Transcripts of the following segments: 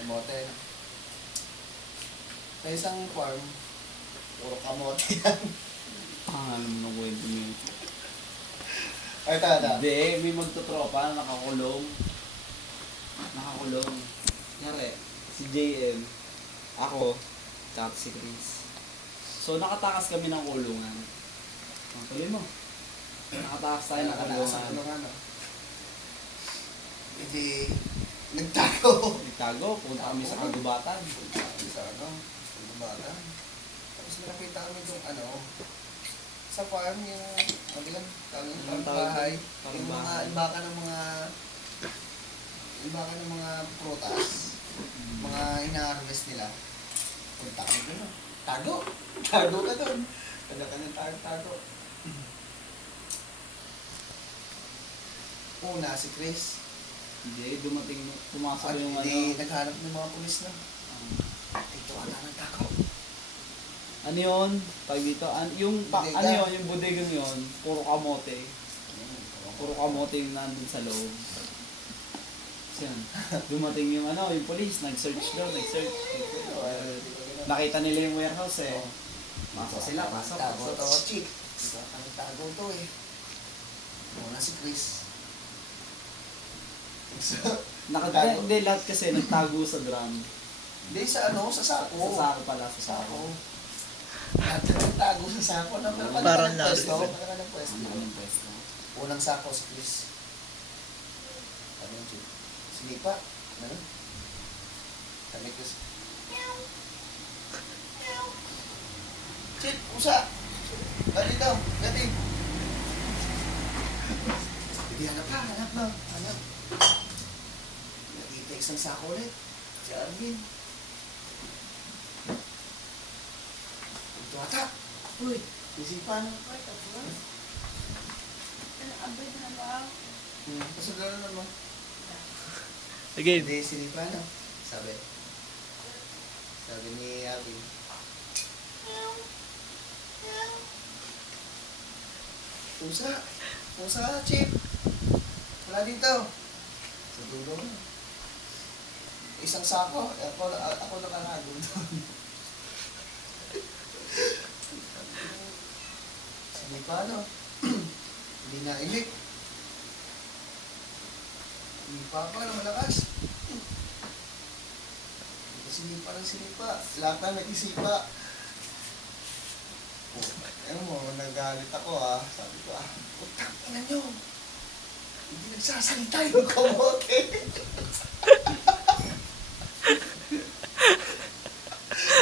Kamote. Sa isang farm, puro kamote yan. Ano mo nung kwento mo yun? Ay, tada. Hindi, may magtutropa na nakakulong. Nakakulong. Nyari, si JM, ako, tsaka si Chris. So, nakatakas kami ng kulungan. Tuloy mo. Nakatakas tayo ng kulungan. Ano? Hindi, nagtago. Nagtago, punta kami sa kagubatan. Sa ano, kagubatan. Tapos may nakita kami itong ano, sa farm yung, mabilang tawag yung Anong farm tawag bahay. doon? Yung mga Farm imbaka ng mga prutas. Mga ina-harvest nila. Punta kami doon. Tago! Tago ka doon. Kada ka ng tago. Una, si Chris. Hindi, dumating, pumasok yung Hindi, ano. naghanap ng mga pulis na. Dito ata ng tago. Ano yun? Tawag dito, yung, Bodega. ano yun, yung bodegang yun, puro kamote. Puro kamote yung nandun sa loob. Kasi yan, dumating yung ano, yung police, nag-search doon, nag-search. Nakita nila yung warehouse eh. Pasok sila, pasok. Tago to, chick. Dito ata ng tago to eh. Una si Chris. Tago. Hindi, lahat kasi nagtago sa drum. Hindi, sa ano, sa sako. Sa sako pala, sa sako. Lahat na nagtago sa sako. Parang pwesto. nasa- Malaki ng pwesto. Ano yung pwesto? Unang sako si Chris. Ano yung chick? Silipa. Ano? Kami Chris. Chick, usa! Dali daw, dali. Hindi, hanap na, hanap na. Hanap. Nakita isang sako ulit. Si Arvin. Ito ata. Uy, isipan. Ay, tapos na. Pasagalan naman. Again. Hindi, sinipa na. Sabi. Sabi ni Arvin. Pusa. Pusa, Chip. Wala dito. Sa dulo mo. Isang sako. Ako nakalagod doon. Sinipa, no? Hindi na ilik. Sinipa pa na malakas. Sinipa ng sinipa. Lahat na nag-isipa. Ano mo, nagalit ako Sabi ko putang ina nyo. Hindi nagsasalita yung kamote.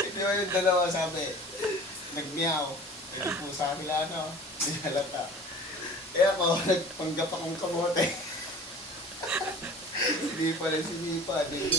Hindi mo yung dalawa sabi. Nagmiyaw. Ito po sa kanila nilalata. Ako, nagpanggap akong kamote. Hindi pala sinipa. Hindi